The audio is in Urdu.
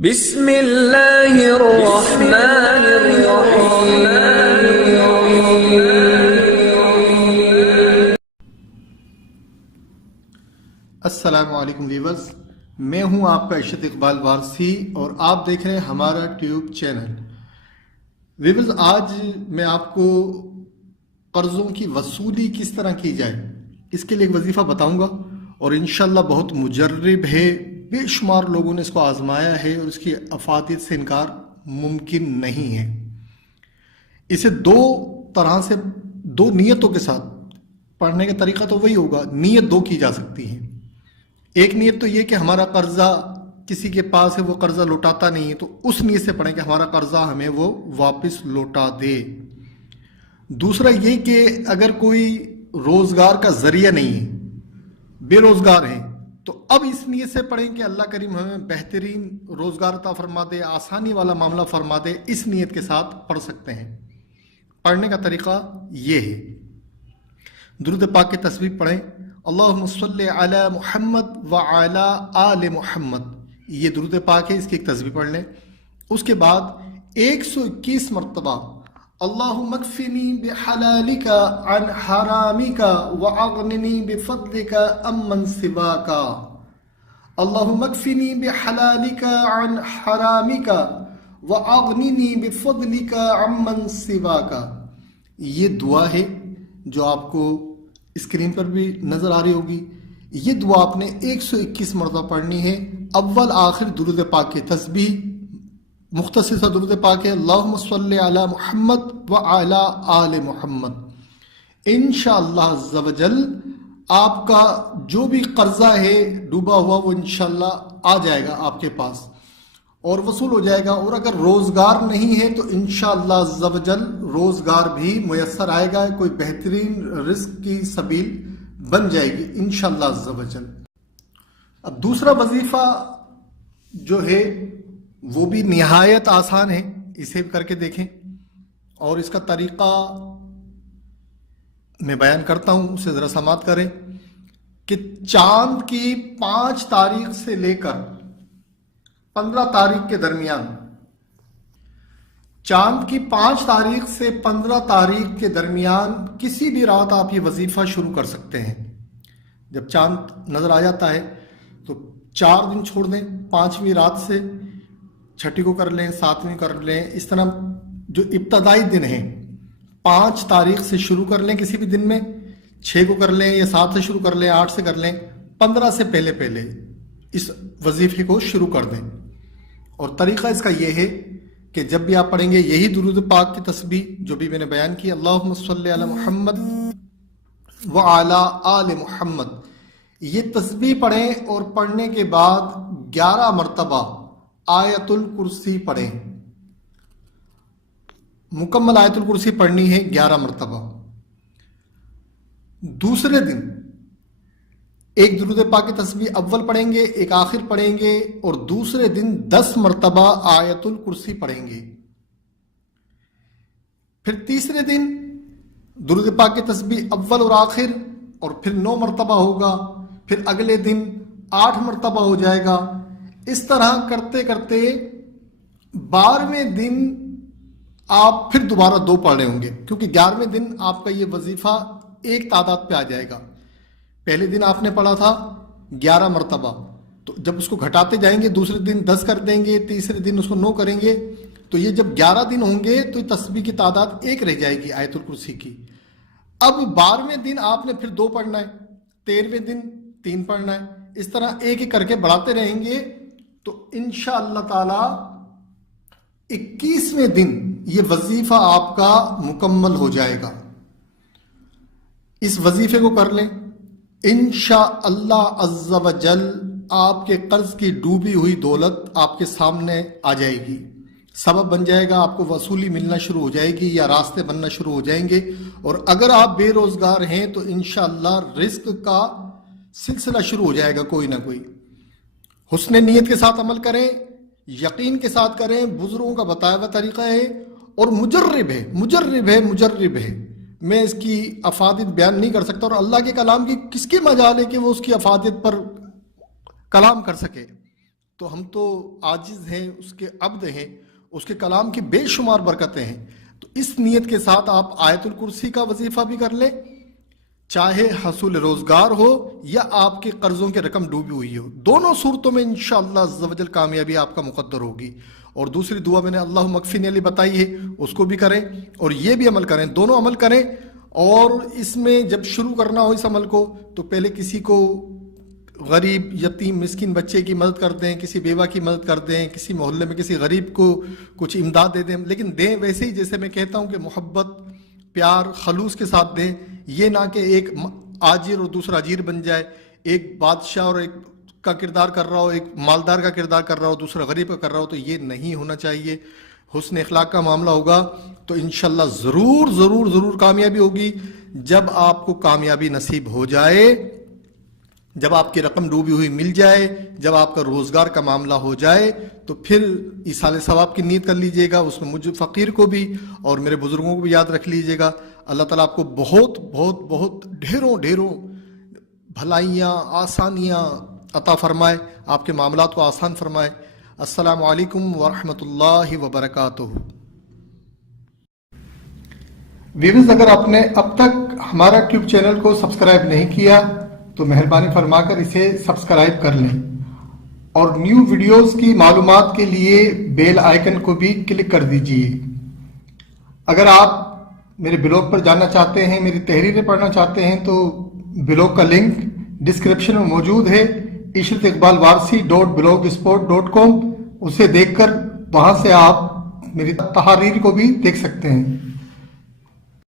بسم اللہ الرحمن الرحیم۔ السلام علیکم ویورز، میں ہوں آپ کا ارشد اقبال وارثی اور آپ دیکھ رہے ہیں ہمارا ٹیوب چینل۔ ویورز، آج میں آپ کو قرضوں کی وصولی کس طرح کی جائے اس کے لیے ایک وظیفہ بتاؤں گا، اور انشاءاللہ بہت مجرب ہے، بے شمار لوگوں نے اس کو آزمایا ہے اور اس کی افادیت سے انکار ممکن نہیں ہے۔ اسے دو طرح سے، دو نیتوں کے ساتھ پڑھنے کا طریقہ تو وہی ہوگا۔ نیت دو کی جا سکتی ہے۔ ایک نیت تو یہ کہ ہمارا قرضہ کسی کے پاس ہے، وہ قرضہ لوٹاتا نہیں ہے، تو اس نیت سے پڑھیں کہ ہمارا قرضہ ہمیں وہ واپس لوٹا دے۔ دوسرا یہ کہ اگر کوئی روزگار کا ذریعہ نہیں ہے، بے روزگار ہے، تو اب اس نیت سے پڑھیں کہ اللہ کریم ہمیں بہترین روزگار عطا فرما دے، آسانی والا معاملہ فرما دے۔ اس نیت کے ساتھ پڑھ سکتے ہیں۔ پڑھنے کا طریقہ یہ ہے، درود پاک کی تسبیح پڑھیں، اللہم صلی علی محمد وعلی آل محمد، یہ درود پاک ہے، اس کی ایک تسبیح پڑھ لیں۔ اس کے بعد 121 مرتبہ اللہم اکفنی بحلالک عن حرامک واغننی بفضلک عمن سواک، اللہم اکفنی بحلالک عن حرامک واغننی بفضلک عمن سواک۔ یہ دعا ہے جو آپ کو اسکرین پر بھی نظر آ رہی ہوگی۔ یہ دعا آپ نے 121 مرتبہ پڑھنی ہے۔ اول آخر درود پاک کی تسبیح، مختصر سا درود پاک ہے، اللہم صلی علی محمد وعلی آل محمد۔ انشاءاللہ عز و جل آپ کا جو بھی قرضہ ہے ڈوبا ہوا، وہ انشاءاللہ آ جائے گا آپ کے پاس اور وصول ہو جائے گا۔ اور اگر روزگار نہیں ہے تو انشاءاللہ عز و جل روزگار بھی میسر آئے گا، کوئی بہترین رزق کی سبیل بن جائے گی انشاءاللہ عز و جل۔ اب دوسرا وظیفہ جو ہے وہ بھی نہایت آسان ہے، اسے کر کے دیکھیں، اور اس کا طریقہ میں بیان کرتا ہوں، اسے ذرا سماعت کریں کہ چاند کی 5 تاریخ سے لے کر 15 تاریخ کے درمیان، چاند کی 5 تاریخ سے 15 تاریخ کے درمیان کسی بھی رات آپ یہ وظیفہ شروع کر سکتے ہیں۔ جب چاند نظر آ جاتا ہے تو 4 دن چھوڑ دیں، 5ویں رات سے 6ٹھی کو کر لیں، 7ویں کر لیں، اس طرح جو ابتدائی دن ہیں 5 تاریخ سے شروع کر لیں کسی بھی دن میں، 6 کو کر لیں یا 7 سے شروع کر لیں، 8 سے کر لیں، 15 سے پہلے اس وظیفے کو شروع کر دیں۔ اور طریقہ اس کا یہ ہے کہ جب بھی آپ پڑھیں گے یہی درود پاک کی تسبیح جو بھی میں نے بیان کی، اللہم صلی علی محمد وعلی آل محمد، یہ تسبیح پڑھیں اور پڑھنے کے بعد 11 مرتبہ آیت الکرسی پڑھیں۔ مکمل آیت الکرسی پڑھنی ہے 11 مرتبہ۔ دوسرے دن ایک درود پاک کی تسبیح اول پڑھیں گے، ایک آخر پڑھیں گے، اور دوسرے دن 10 مرتبہ آیت الکرسی پڑھیں گے۔ پھر تیسرے دن درود پاک کی تسبیح اول اور آخر، اور پھر 9 مرتبہ ہوگا، پھر اگلے دن 8 مرتبہ ہو جائے گا۔ اس طرح کرتے کرتے 12ویں دن آپ پھر دوبارہ 2 پڑھ رہے ہوں گے، کیونکہ 11ویں دن آپ کا یہ وظیفہ ایک تعداد پہ آ جائے گا۔ پہلے دن آپ نے پڑھا تھا 11 مرتبہ، تو جب اس کو گھٹاتے جائیں گے، دوسرے دن 10 کر دیں گے، تیسرے دن اس کو 9 کریں گے، تو یہ جب 11 دن ہوں گے تو یہ تسبیح کی تعداد 1 رہ جائے گی آیت الکرسی کی۔ اب 12ویں دن آپ نے پھر 2 پڑھنا ہے، 13ویں دن 3 پڑھنا ہے، اس طرح ایک ایک کر کے بڑھاتے رہیں گے، تو انشاءاللہ تعالی 21ویں دن یہ وظیفہ آپ کا مکمل ہو جائے گا۔ اس وظیفے کو کر لیں، انشاءاللہ عز و جل آپ کے قرض کی ڈوبی ہوئی دولت آپ کے سامنے آ جائے گی، سبب بن جائے گا، آپ کو وصولی ملنا شروع ہو جائے گی یا راستے بننا شروع ہو جائیں گے۔ اور اگر آپ بے روزگار ہیں تو انشاءاللہ رزق کا سلسلہ شروع ہو جائے گا کوئی نہ کوئی۔ حسن نیت کے ساتھ عمل کریں، یقین کے ساتھ کریں، بزرگوں کا بتایا ہوا طریقہ ہے، اور مجرب ہے، میں اس کی افادیت بیان نہیں کر سکتا، اور اللہ کے کلام کی کس کی مجال ہے کہ وہ اس کی افادیت پر کلام کر سکے۔ تو ہم تو عاجز ہیں، اس کے عبد ہیں، اس کے کلام کی بے شمار برکتیں ہیں. تو اس نیت کے ساتھ آپ آیت الکرسی کا وظیفہ بھی کر لیں، چاہے حصول روزگار ہو یا آپ کے قرضوں کی رقم ڈوبی ہوئی ہو. دونوں صورتوں میں انشاءاللہ عز و جل کامیابی آپ کا مقدر ہوگی. اور دوسری دعا میں نے اللہم اکفنی علی بتائی ہے، اس کو بھی کریں اور یہ بھی عمل کریں، دونوں عمل کریں. اور اس میں جب شروع کرنا ہو اس عمل کو تو پہلے کسی کو غریب یتیم مسکین بچے کی مدد کر دیں، کسی بیوہ کی مدد کر دیں، کسی محلے میں کسی غریب کو کچھ امداد دے دیں، لیکن دیں ویسے ہی جیسے میں کہتا ہوں کہ محبت پیار خلوص کے ساتھ دیں. یہ نہ کہ ایک آجر اور دوسرا اجیر بن جائے، ایک بادشاہ اور ایک کا کردار کر رہا ہو، ایک مالدار کا کردار کر رہا ہو، دوسرا غریب کا کر رہا ہو. تو یہ نہیں ہونا چاہیے. حسن اخلاق کا معاملہ ہوگا تو انشاءاللہ ضرور ضرور ضرور کامیابی ہوگی. جب آپ کو کامیابی نصیب ہو جائے، جب آپ کی رقم ڈوبی ہوئی مل جائے، جب آپ کا روزگار کا معاملہ ہو جائے تو پھر ایصال ثواب کی نیت کر لیجئے گا. اس میں مجھ فقیر کو بھی اور میرے بزرگوں کو بھی یاد رکھ لیجئے گا. اللہ تعالیٰ آپ کو بہت بہت بہت ڈھیروں ڈھیروں بھلائیاں آسانیاں عطا فرمائے، آپ کے معاملات کو آسان فرمائے. السلام علیکم ورحمۃ اللہ وبرکاتہ. ویورز، اگر آپ نے اب تک ہمارا ٹیوب چینل کو سبسکرائب نہیں کیا تو مہربانی فرما کر اسے سبسکرائب کر لیں اور نیو ویڈیوز کی معلومات کے لیے بیل آئیکن کو بھی کلک کر دیجئے. اگر آپ میرے بلاگ پر جاننا چاہتے ہیں، میری تحریریں پڑھنا چاہتے ہیں تو بلاگ کا لنک ڈسکرپشن میں موجود ہے، ishrateqbalwarsi.blogspot.com. اسے دیکھ کر وہاں سے آپ میری تحاریر کو بھی دیکھ سکتے ہیں.